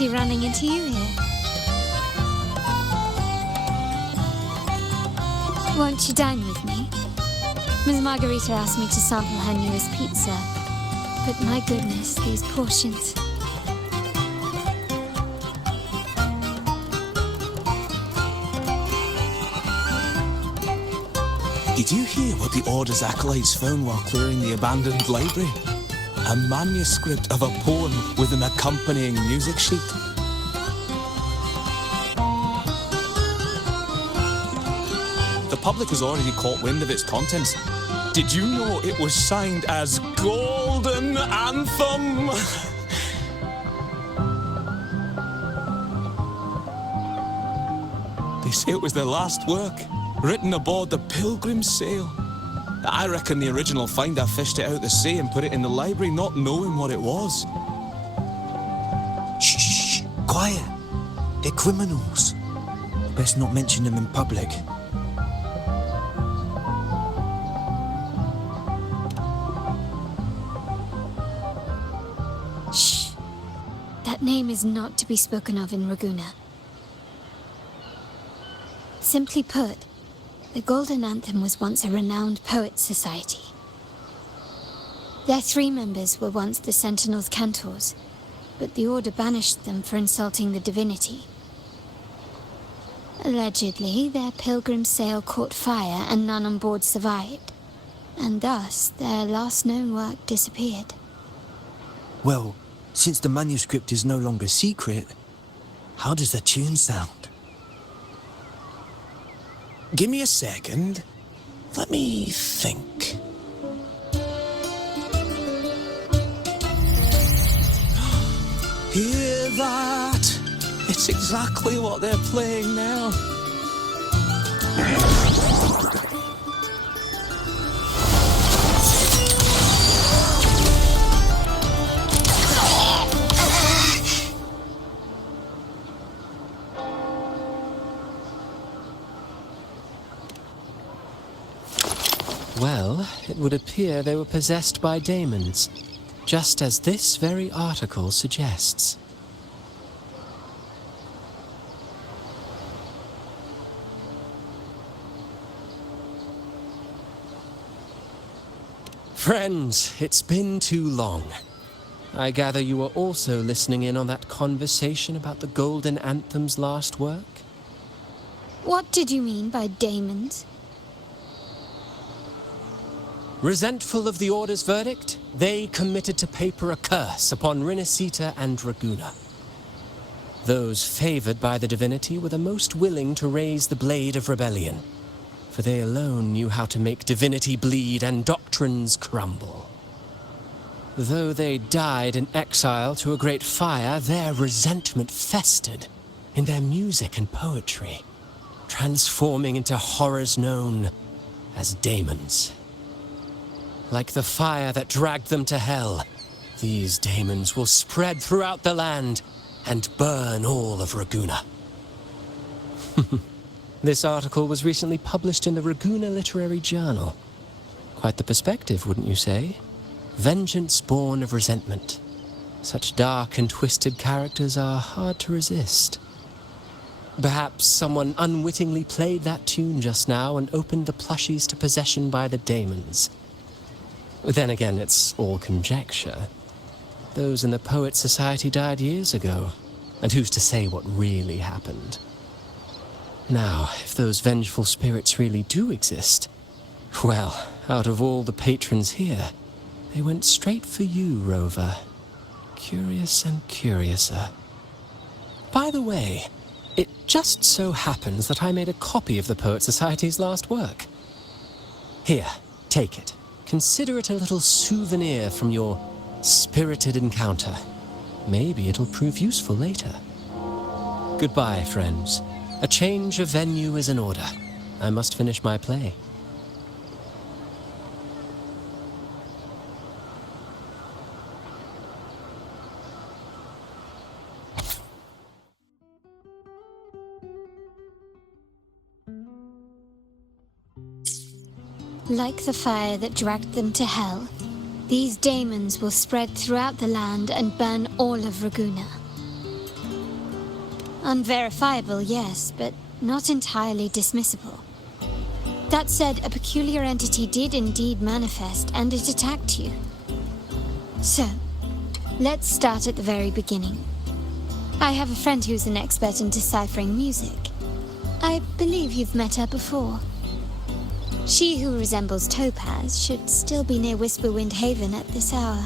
fancy running into you here. Won't you dine with me? Miss Margarita asked me to sample her newest pizza. But my goodness, these portions. Did you hear what the Order's acolytes found while clearing the abandoned library? A manuscript of a poem with an accompanying music sheet. The public has already caught wind of its contents. Did you know it was signed as Golden Anthem? They say it was their last work, written aboard the Pilgrim's Sail. I reckon the original finder fished it out the sea and put it in the library, not knowing what it was. Shh, shh, shh. Quiet. They're criminals. Best not mention them in public. Shh. That name is not to be spoken of in Ragusa. Simply put, the Golden Anthem was once a renowned poets' society. Their 3 members were once the Sentinel's cantors, but the Order banished them for insulting the divinity. Allegedly, their pilgrim sail caught fire and none on board survived, and thus their last known work disappeared. Well, since the manuscript is no longer secret, how does the tune sound? Give me a second. Let me think. Hear that? It's exactly what they're playing now. Well, it would appear they were possessed by daemons, just as this very article suggests. Friends, it's been too long. I gather you were also listening in on that conversation about the Golden Anthem's last work? What did you mean by daemons? Resentful of the Order's verdict, they committed to paper a curse upon Rinascita and Ragusa. Those favored by the divinity were the most willing to raise the blade of rebellion, for they alone knew how to make divinity bleed and doctrines crumble. Though they died in exile to a great fire, their resentment festered in their music and poetry, transforming into horrors known as daemons. Like the fire that dragged them to hell, these daemons will spread throughout the land and burn all of Ragusa. This article was recently published in the Ragusa Literary Journal. Quite the perspective, wouldn't you say? Vengeance born of resentment. Such dark and twisted characters are hard to resist. Perhaps someone unwittingly played that tune just now and opened the plushies to possession by the daemons. Then again, it's all conjecture. Those in the Poets' Society died years ago, and who's to say what really happened? Now, if those vengeful spirits really do exist, well, out of all the patrons here, they went straight for you, Rover. Curious and curiouser. By the way, it just so happens that I made a copy of the Poets' Society's last work. Here, take it. Consider it a little souvenir from your spirited encounter. Maybe it'll prove useful later. Goodbye, friends. A change of venue is in order. I must finish my play. Like the fire that dragged them to hell, these daemons will spread throughout the land and burn all of Ragusa. Unverifiable, yes, but not entirely dismissible. That said, a peculiar entity did indeed manifest, and it attacked you. So, let's start at the very beginning. I have a friend who's an expert in deciphering music. I believe you've met her before. She who resembles Topaz should still be near Whisperwind Haven at this hour.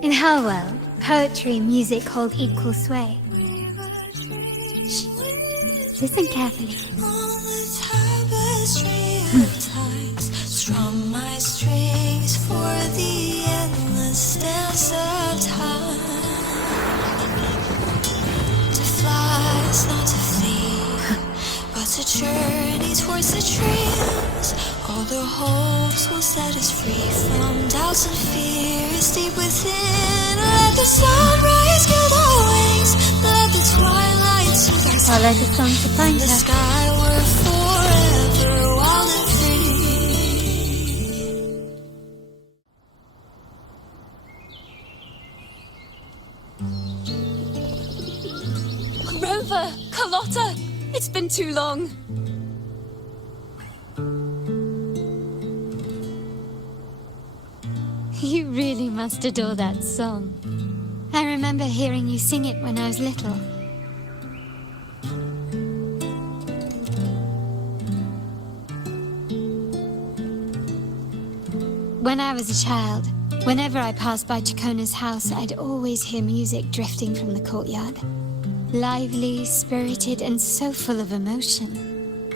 In her world, poetry and music hold equal sway. Shh. Listen carefully. Strum my strings for the endless dance of time. To fly is not to flee, but to journey towards the dreams. All the hopes will set us free from doubts and fears deep within. Let the sunrise gild our wings, let the twilight soothe our Follow the song to find the her. sky we're forever wild and free. Rover! Carlotta! It's been too long. You really must adore that song. I remember hearing you sing it when I was little. When I was a child, whenever I passed by Ciaccona's house, I'd always hear music drifting from the courtyard. Lively, spirited, and so full of emotion.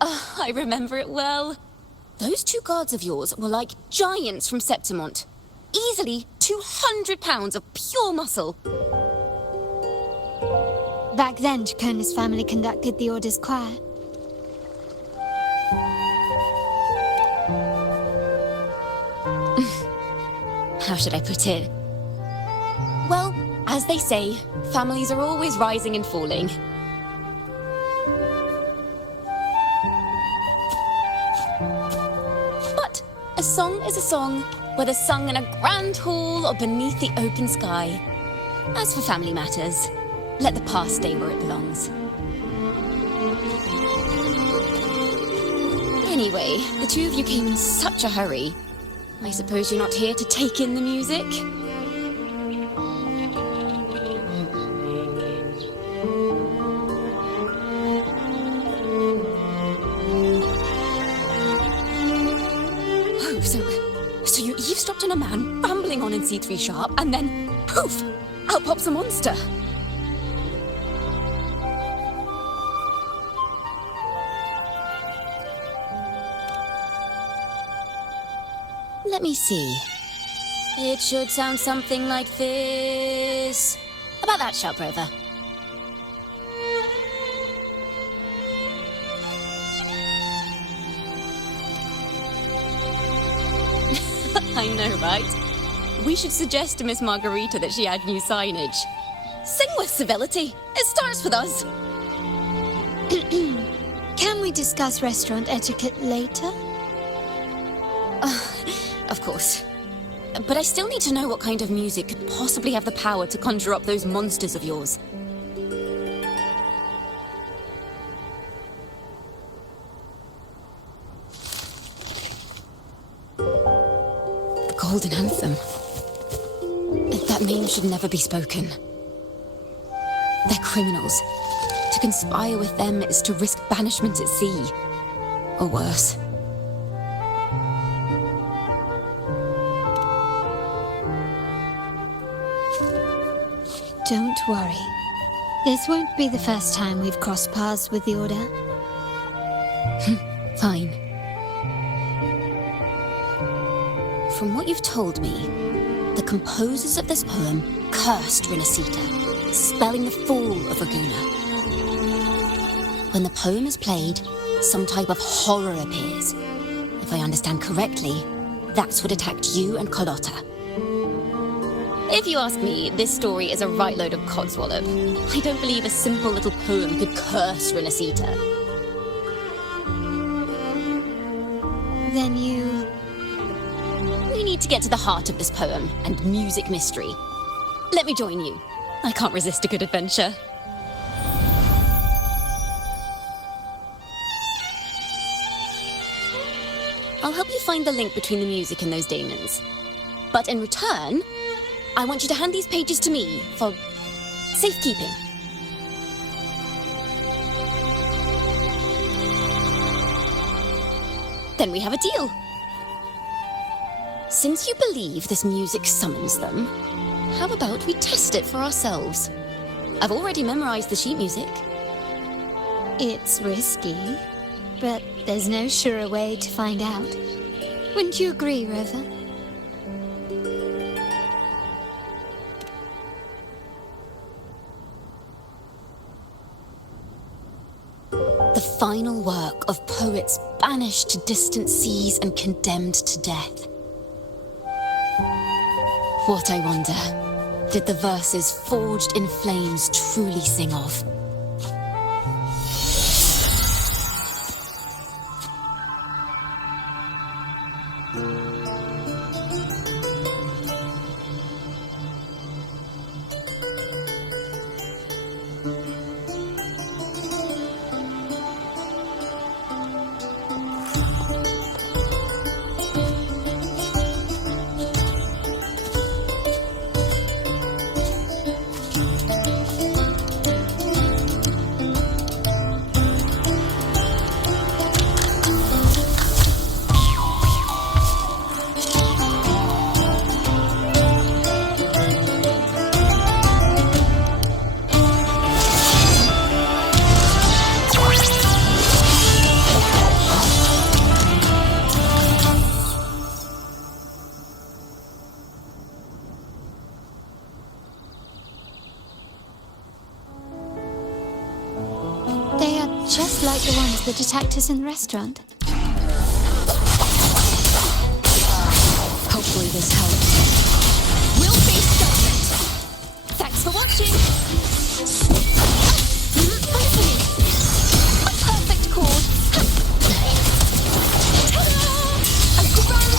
I remember it well. Those two guards of yours were like giants from Septimont. Easily 200 pounds of pure muscle. Back then, Ciaccona's family conducted the Order's choir. How should I put it? Well, as they say, families are always rising and falling. But a song is a song, whether sung in a grand hall or beneath the open sky. As for family matters, let the past stay where it belongs. Anyway, the two of you came in such a hurry. I suppose you're not here to take in the music? Oh, so you eavesdropped on a man rambling on in C3 Sharp, and then, poof, out pops a monster. Let me see. It should sound something like this. About that, Sharp Rover. I know, right? We should suggest to Miss Margarita that she add new signage. Sing with civility. It starts with us. Can we discuss restaurant etiquette later? Of course. But I still need to know what kind of music could possibly have the power to conjure up those monsters of yours. The Golden Anthem. That name should never be spoken. They're criminals. To To conspire with them is to risk banishment at sea. Or worse. Don't worry. This won't be the first time we've crossed paths with the Order. Fine. From what you've told me, the composers of this poem cursed Rinascita, spelling the fall of Ragusa. When the poem is played, some type of horror appears. If I understand correctly, that's what attacked you and Carlotta. If you ask me, this story is a right load of codswallop. I don't believe a simple little poem could curse Rinascita. Then you... We need to get to the heart of this poem and music mystery. Let me join you. I can't resist a good adventure. I'll help you find the link between the music and those daemons. But in return, I want you to hand these pages to me for safekeeping. Then we have a deal. Since you believe this music summons them, how about we test it for ourselves? I've already memorized the sheet music. It's risky, but there's no surer way to find out. Wouldn't you agree, Rover? The final work of poets banished to distant seas and condemned to death. What, I wonder, did the verses forged in flames truly sing of? Just like the ones that attacked us in the restaurant. Hopefully this helps. We'll face judgment. Thanks for watching. Follow me. A perfect chord. Ta-da! A grand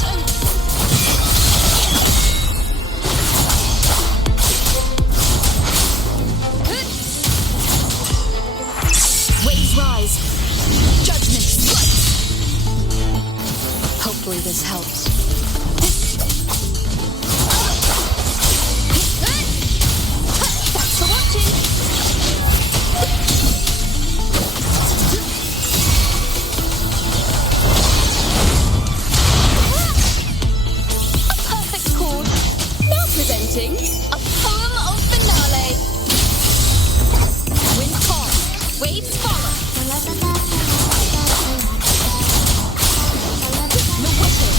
waves rise. Judgment strikes. Hopefully this helps. Thanks for watching. A perfect chord. Now presenting a poem of finale. Wind calm, waves follow. The wicked.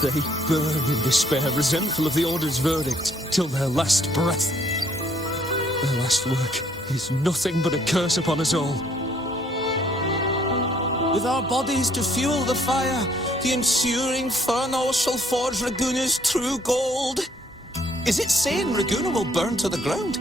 They burn in despair, resentful of the Order's verdict, till their last breath. Their last work is nothing but a curse upon us all. With our bodies to fuel the fire, the ensuing inferno shall forge Raguna's true gold. Is it saying Raguna will burn to the ground?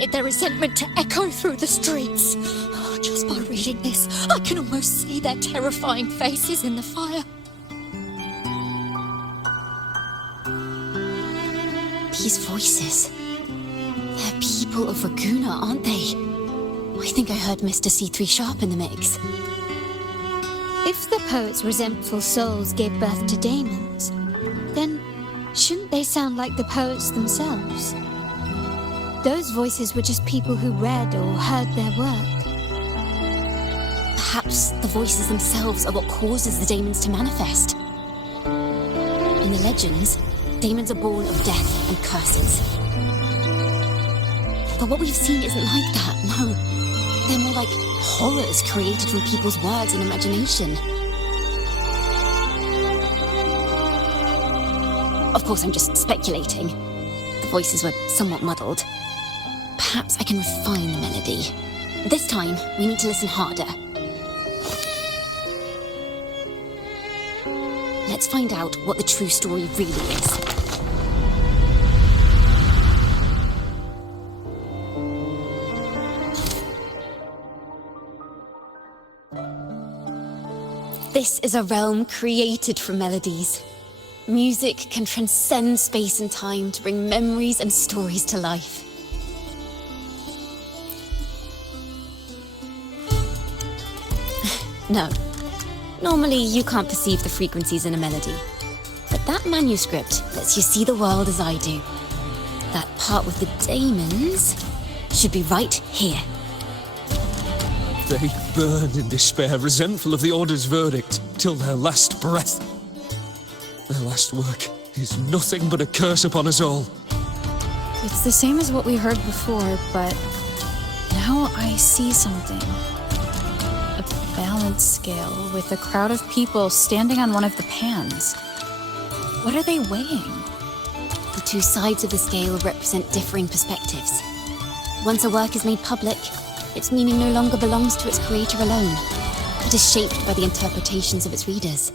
wanted their resentment to echo through the streets. Oh, just by reading this, I can almost see their terrifying faces in the fire. These voices. They're people of Raguna, aren't they? I think I heard Mr. C3 Sharp in the mix. If the poet's resentful souls gave birth to daemons, then shouldn't they sound like the poets themselves? Those voices were just people who read or heard their work. Perhaps the voices themselves are what causes the daemons to manifest. In the legends, daemons are born of death and curses. But what we've seen isn't like that, no. They're more like horrors created from people's words and imagination. Of course, I'm just speculating. The voices were somewhat muddled. Perhaps I can refine the melody. This time, we need to listen harder. Let's find out what the true story really is. This is a realm created from melodies. Music can transcend space and time to bring memories and stories to life. No. Normally, you can't perceive the frequencies in a melody. But that manuscript lets you see the world as I do. That part with the daemons should be right here. They burn in despair, resentful of the Order's verdict, till their last breath. Their last work is nothing but a curse upon us all. It's the same as what we heard before, but now I see something. A balance scale with a crowd of people standing on one of the pans. What are they weighing? The two sides of the scale represent differing perspectives. Once a work is made public, its meaning no longer belongs to its creator alone. It is shaped by the interpretations of its readers.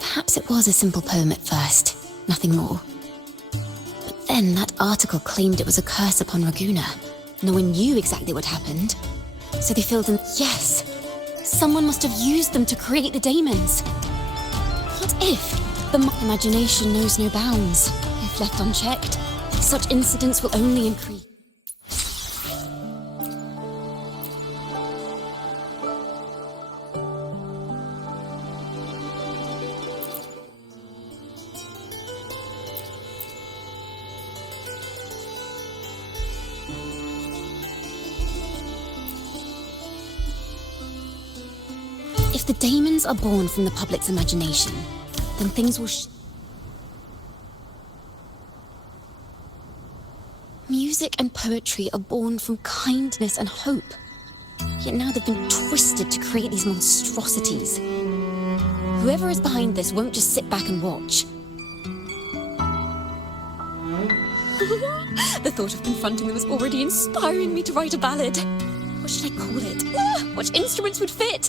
Perhaps it was a simple poem at first, nothing more. But then that article claimed it was a curse upon Raguna. No one knew exactly what happened, so they filled in. Yes, someone must have used them to create the daemons. What if the imagination knows no bounds? If left unchecked, such incidents will only increase. If the daemons are born from the public's imagination, then things will Music and poetry are born from kindness and hope. Yet now they've been twisted to create these monstrosities. Whoever is behind this won't just sit back and watch. The thought of confronting them is already inspiring me to write a ballad. What should I call it? Which instruments would fit?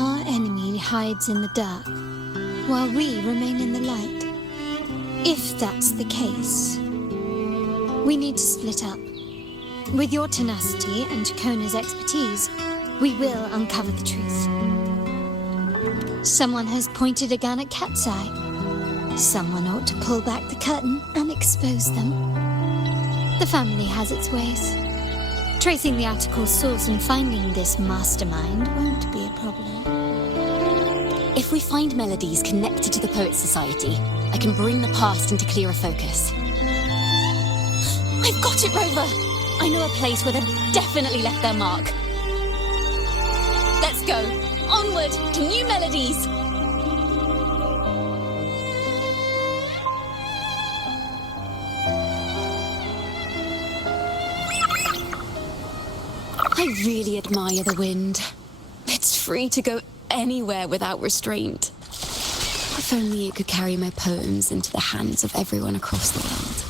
Our enemy hides in the dark, while we remain in the light. If that's the case, we need to split up. With your tenacity and Ciaccona's expertise, we will uncover the truth. Someone has pointed a gun at Cat's Eye. Someone ought to pull back the curtain and expose them. The family has its ways. Tracing the article's source and finding this mastermind won't be a problem. If we find melodies connected to the Poets' Society, I can bring the past into clearer focus. I've got it, Rover! I know a place where they've definitely left their mark. Let's go! Onward to new melodies! I really admire the wind. It's free to go anywhere without restraint. If only it could carry my poems into the hands of everyone across the world.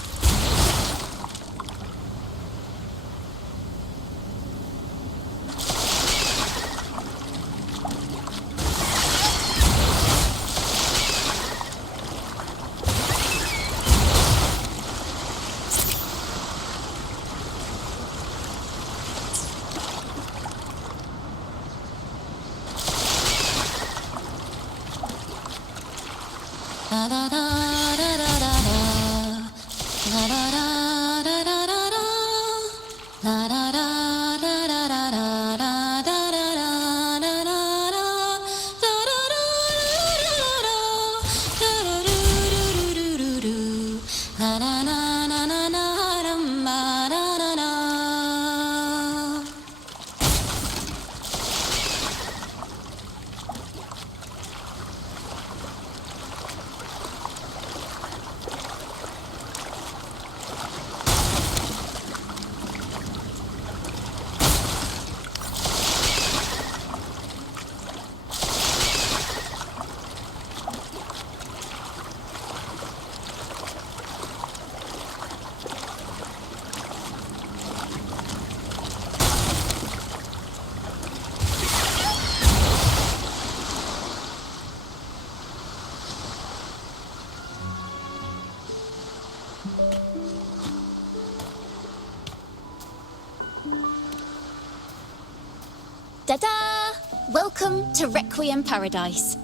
Da-da! Welcome to Requiem Paradise.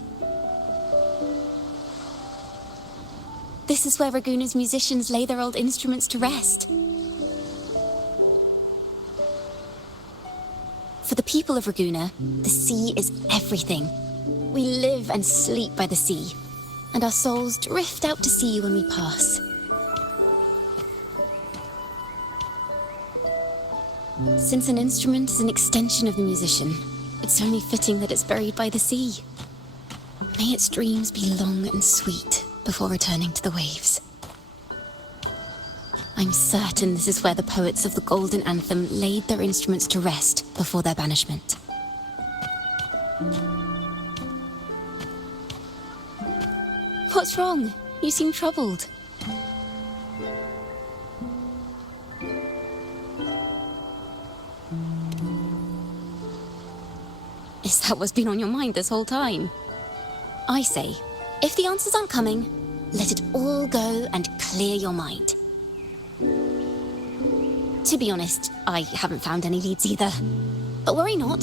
This is where Raguna's musicians lay their old instruments to rest. For the people of Raguna, the sea is everything. We live and sleep by the sea, and our souls drift out to sea when we pass. Since an instrument is an extension of the musician, it's only fitting that it's buried by the sea. May its dreams be long and sweet before returning to the waves. I'm certain this is where the poets of the Golden Anthem laid their instruments to rest before their banishment. What's wrong? You seem troubled. Is that what's been on your mind this whole time? I say, if the answers aren't coming, let it all go and clear your mind. To be honest, I haven't found any leads either. But worry not,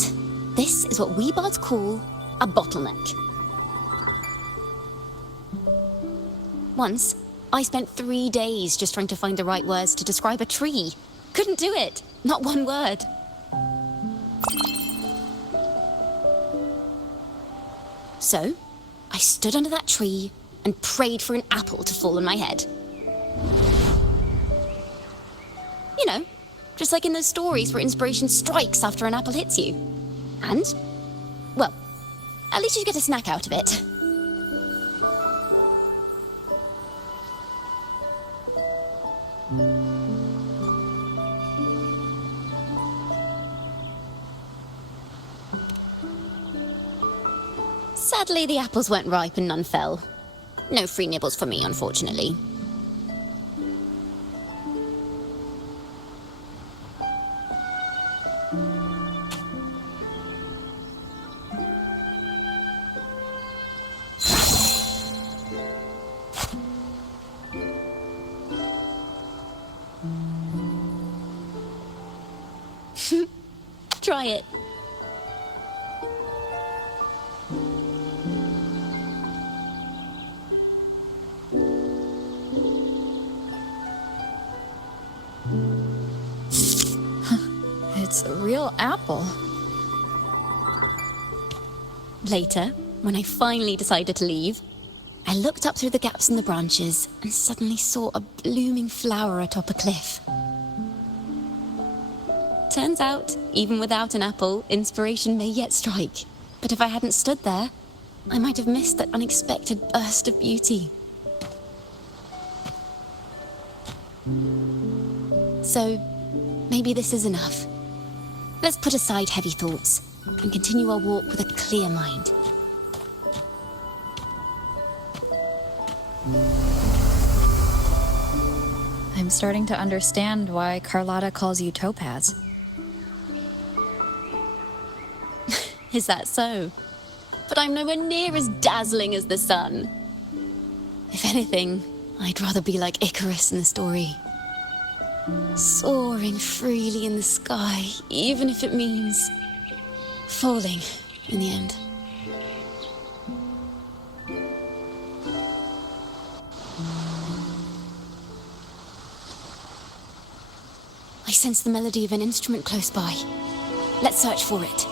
this is what we bards call a bottleneck. Once, I spent 3 days just trying to find the right words to describe a tree. Couldn't do it, not one word. So, I stood under that tree and prayed for an apple to fall on my head. You know, just like in those stories where inspiration strikes after an apple hits you. And, well, at least you get a snack out of it. Sadly, the apples weren't ripe and none fell. No free nibbles for me, unfortunately. Try it. It's a real apple. Later, when I finally decided to leave, I looked up through the gaps in the branches and suddenly saw a blooming flower atop a cliff. Turns out, even without an apple, inspiration may yet strike. But if I hadn't stood there, I might have missed that unexpected burst of beauty. So, maybe this is enough. Let's put aside heavy thoughts and continue our walk with a clear mind. I'm starting to understand why Carlotta calls you Topaz. Is that so? But I'm nowhere near as dazzling as the sun. If anything, I'd rather be like Icarus in the story. Soaring freely in the sky, even if it means falling in the end. sense the melody of an instrument close by. Let's search for it.